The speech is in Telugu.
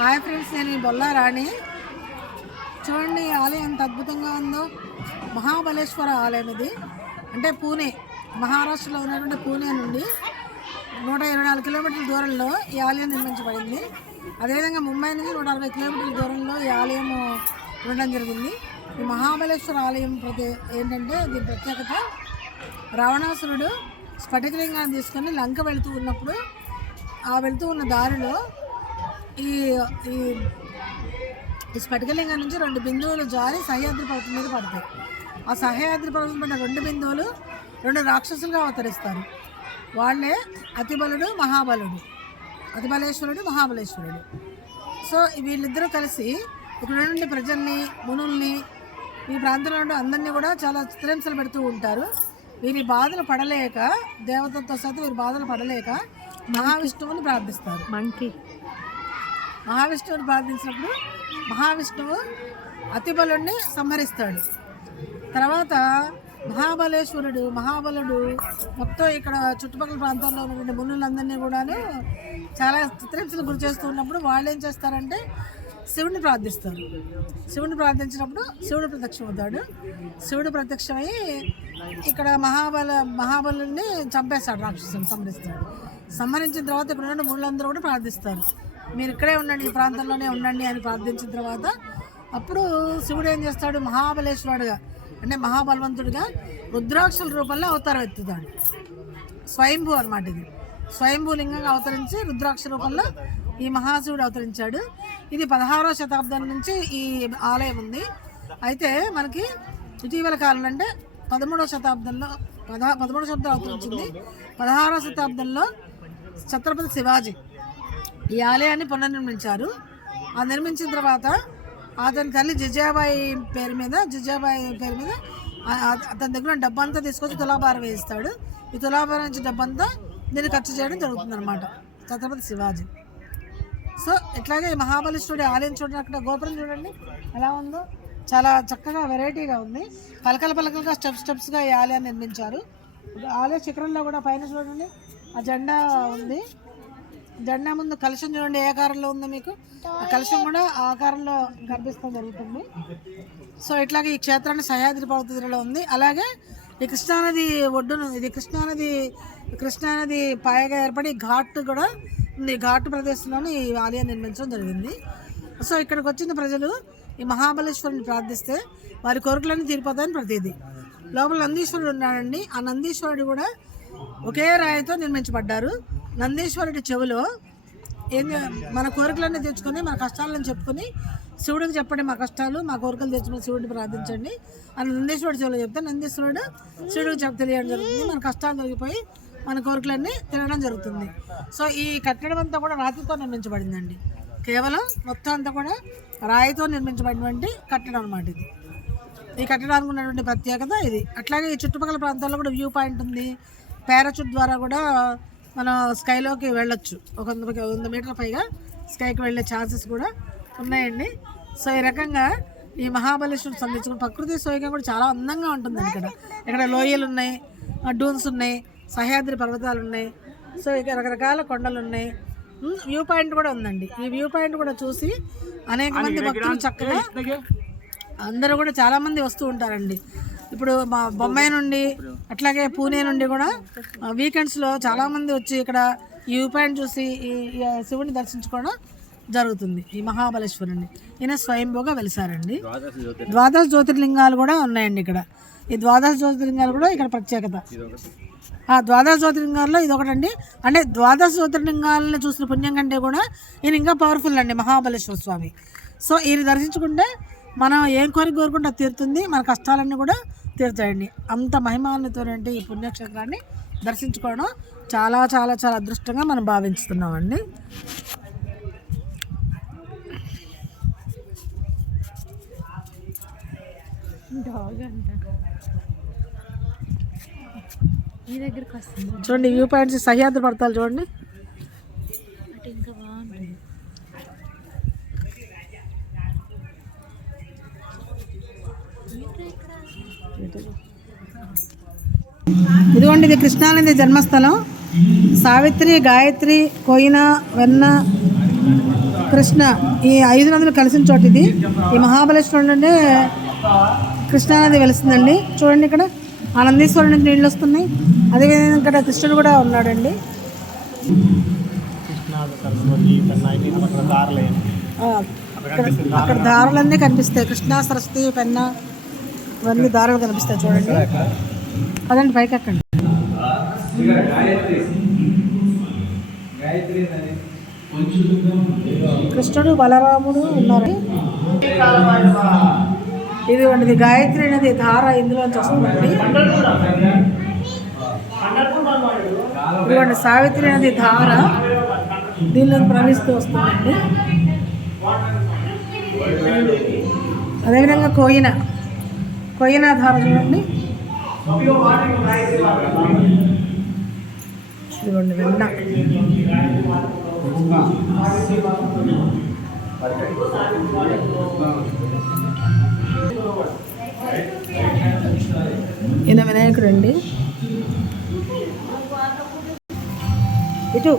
హాయ్ ఫ్రెండ్స్, నేను ఈ బొల్లా రాణి. చూడండి ఈ ఆలయం ఎంత అద్భుతంగా ఉందో. మహాబలేశ్వర ఆలయం ఇది. అంటే పూణే, మహారాష్ట్రలో ఉన్నటువంటి పూణే నుండి 124 కిలోమీటర్ల దూరంలో ఈ ఆలయం నిర్మించబడింది. అదేవిధంగా ముంబై నుంచి 160 కిలోమీటర్ల దూరంలో ఈ ఆలయం ఉండడం జరిగింది. ఈ మహాబలేశ్వర ఆలయం ఏంటంటే దీని ప్రత్యేకత, రావణాసురుడు స్ఫటికలింగాన్ని తీసుకొని లంక వెళుతూ ఉన్నప్పుడు వెళుతూ ఉన్న దారిలో ఈ స్ఫటికలింగం నుంచి 2 బిందువులు జారి సహ్యాద్రి పర్వతం మీద పడతాయి. ఆ సహ్యాద్రి పర్వతం పడిన 2 బిందువులు 2 రాక్షసులుగా అవతరిస్తారు. వాళ్ళే అతిబలుడు, మహాబలుడు. అతిబలేశ్వరుడు, మహాబలేశ్వరుడు. సో వీళ్ళిద్దరూ కలిసి ఇక్కడ నుండి ప్రజల్ని, మునుల్ని, ఈ ప్రాంతంలో ఉండే అందరినీ కూడా చాలా చిత్రహింసలు పెడుతూ ఉంటారు. వీరి బాధలు పడలేక, దేవతలతో సైతం వీరి బాధలు పడలేక మహావిష్ణువుని ప్రార్థిస్తారు. మహావిష్ణువుని ప్రార్థించినప్పుడు మహావిష్ణువు అతిబలుడిని సంహరిస్తాడు. తర్వాత మహాబలుడు మొత్తం ఇక్కడ చుట్టుపక్కల ప్రాంతాల్లో ఉన్నటువంటి మునులందరినీ కూడాను చాలా చిత్రహింసలు గురి చేస్తూ ఉన్నప్పుడు వాళ్ళు ఏం చేస్తారంటే శివుడిని ప్రార్థిస్తారు. శివుడిని ప్రార్థించినప్పుడు శివుడు ప్రత్యక్షమవుతాడు. శివుడు ప్రత్యక్షమై ఇక్కడ మహాబలుని చంపేస్తాడు, రాక్షసుని సంహరిస్తాడు. సంహరించిన తర్వాత ఇక్కడ ఉన్న మునులందరూ కూడా ప్రార్థిస్తారు, మీరు ఇక్కడే ఉండండి, ఈ ప్రాంతంలోనే ఉండండి అని ప్రార్థించిన తర్వాత అప్పుడు శివుడు ఏం చేస్తాడు, మహాబలేశ్వరుడుగా అంటే మహాబలవంతుడిగా రుద్రాక్షల రూపంలో అవతారం ఎత్తుతాడు. స్వయంభూ అన్నమాట. ఇది స్వయంభూ లింగంగా అవతరించి రుద్రాక్ష రూపంలో ఈ మహాశివుడు అవతరించాడు. ఇది 16వ శతాబ్దం నుంచి ఈ ఆలయం ఉంది. అయితే మనకి ఇటీవల కాలం అంటే 13వ శతాబ్దంలో అవతరించింది. 16వ శతాబ్దంలో ఛత్రపతి శివాజీ ఈ ఆలయాన్ని పునర్నిర్మించారు. ఆ నిర్మించిన తర్వాత అతని తల్లి జిజాబాయి పేరు మీద అతని దగ్గర డబ్బంతా తీసుకొచ్చి తులాభారం వేయిస్తాడు. ఈ తులాభారం నుంచి డబ్బంతా దీన్ని ఖర్చు చేయడం జరుగుతుంది అనమాట ఛత్రపతి శివాజీ. సో ఇట్లాగే మహాబలేశ్వరుడి ఆలయం చూడండి, అక్కడ గోపురం చూడండి ఎలా ఉందో, చాలా చక్కగా వెరైటీగా ఉంది. పలకలుగా స్టెప్స్గా ఈ ఆలయాన్ని నిర్మించారు. ఆలయ శిఖరంలో కూడా పైన చూడండి ఆ జెండా ఉంది. జెండా ముందు కలశం చూడండి ఏ ఆకారంలో ఉందో, మీకు ఆ కలశం కూడా ఆ ఆకారంలో కనిపిస్తూ జరుగుతుంది. సో ఇట్లాగే ఈ క్షేత్రాన్ని సహ్యాద్రి పర్వతంలో ఉంది. అలాగే ఈ కృష్ణానది ఒడ్డును, ఇది కృష్ణానది పాయగా ఏర్పడి ఘాట్ కూడా ఉంది. ఘాట్ ప్రదేశంలోనే ఈ ఆలయం నిర్మించడం జరిగింది. సో ఇక్కడికి వచ్చిన ప్రజలు ఈ మహాబలేశ్వరుని ప్రార్థిస్తే వారి కోరికలన్నీ తీరిపోతాయని ప్రతీది. లోపల నందీశ్వరుడు ఉన్నాడండి. ఆ నందీశ్వరుడు కూడా ఒకే రాయితో నిర్మించబడ్డారు. నందీశ్వరుడి చెవిలో మన కోరికలన్నీ తెచ్చుకొని, మన కష్టాలను చెప్పుకొని శివుడికి చెప్పండి, మా కష్టాలు మా కోరికలు తెచ్చుకుని శివుడిని ప్రార్థించండి అని నందీశ్వరుడి చెవిలో చెప్తే నందీశ్వరుడు శివుడికి తెలియడం జరుగుతుంది. మన కష్టాలు తొలగిపోయి మన కోరికలన్నీ తినడం జరుగుతుంది. సో ఈ కట్టడం అంతా కూడా రాతితో నిర్మించబడిందండి. కేవలం మొత్తం అంతా కూడా రాయితో నిర్మించబడినటువంటి కట్టడం అన్నమాట ఇది. ఈ కట్టడానికి ఉన్నటువంటి ప్రత్యేకత ఇది. అట్లాగే ఈ చుట్టుపక్కల ప్రాంతాల్లో కూడా వ్యూ పాయింట్ ఉంది. పారాచూట్ ద్వారా కూడా మనం స్కైలోకి వెళ్ళొచ్చు. 100 మీటర్ల పైగా స్కైకి వెళ్ళే ఛాన్సెస్ కూడా ఉన్నాయండి. సో ఈ రకంగా ఈ మహాబలేశ్వరుడు సందర్శించుకుని ప్రకృతి సోయగా కూడా చాలా అందంగా ఉంటుంది. ఇక్కడ లోయలు ఉన్నాయి, డూన్స్ ఉన్నాయి, సహ్యాద్రి పర్వతాలు ఉన్నాయి. సో ఇక రకరకాల కొండలు ఉన్నాయి. వ్యూ పాయింట్ కూడా ఉందండి. ఈ వ్యూ పాయింట్ కూడా చూసి అనేక మంది భక్తులు చక్కగా అందరూ కూడా చాలామంది వస్తూ ఉంటారండి. ఇప్పుడు మా బొంబాయి నుండి అట్లాగే పూణే నుండి కూడా వీకెండ్స్లో చాలామంది వచ్చి ఇక్కడ ఈ వ్యూ పాయింట్ చూసి ఈ శివుడిని దర్శించుకోవడం జరుగుతుంది. ఈ మహాబలేశ్వరుని ఈయన స్వయంభూగా వెలిసారండి. 12 జ్యోతిర్లింగాలు కూడా ఉన్నాయండి ఇక్కడ. ఈ 12 జ్యోతిర్లింగాలు కూడా ఇక్కడ ప్రత్యేకత. ఆ 12 జ్యోతిర్లింగాల్లో ఇది ఒకటండి. అంటే 12 జ్యోతిర్లింగాలను చూసిన పుణ్యం కంటే కూడా ఈయన ఇంకా పవర్ఫుల్ అండి మహాబలేశ్వర స్వామి. సో ఈయన దర్శించుకుంటే మనం ఏం కోరుకుంటే తీరుతుంది, మన కష్టాలన్నీ కూడా తీరుతాయండి. అంత మహిమాన్వితమైనటువంటి ఈ పుణ్యక్షేత్రాన్ని దర్శించుకోవడం చాలా చాలా చాలా అదృష్టంగా మనం భావిస్తున్నామండి. చూడండి వ్యూ పాయింట్స్, సహ్యాద్రి పర్వతాలు చూడండి. ఇదిగోండి, ఇది కృష్ణానది జన్మస్థలం. సావిత్రి, గాయత్రి, కోయిన, వెన్న కృష్ణ, ఈ 5 నదులు కలిసిన చోటు ఇది. ఈ మహాబలేశ్వరంలోనే కృష్ణానది వెలుస్తుందండి. చూడండి ఇక్కడ ఆనందీశ్వరం నుంచి నీళ్ళు వస్తున్నాయి. అదేవిధంగా ఇక్కడ కృష్ణుడు కూడా ఉన్నాడండి. అక్కడ దారులన్నీ కనిపిస్తాయి. కృష్ణా, సరస్వతి, పెన్నా ఇవన్నీ దారులు కనిపిస్తాయి. చూడండి అదండి పైకి ఎక్కండి. కృష్ణుడు బలరాముడు ఉన్నారు. ఇది గాయత్రి నది ధార ఇందులోంచి వస్తుందండి. ఇదిగోండి సావిత్రి నది ధార దీనిలో ప్రవహిస్తూ వస్తుందండి. అదేవిధంగా కొయ్యన ధార చూడండి. ఇదిగోండి వెన్న. ఈయన వినాయకుడు అండి. ఇటు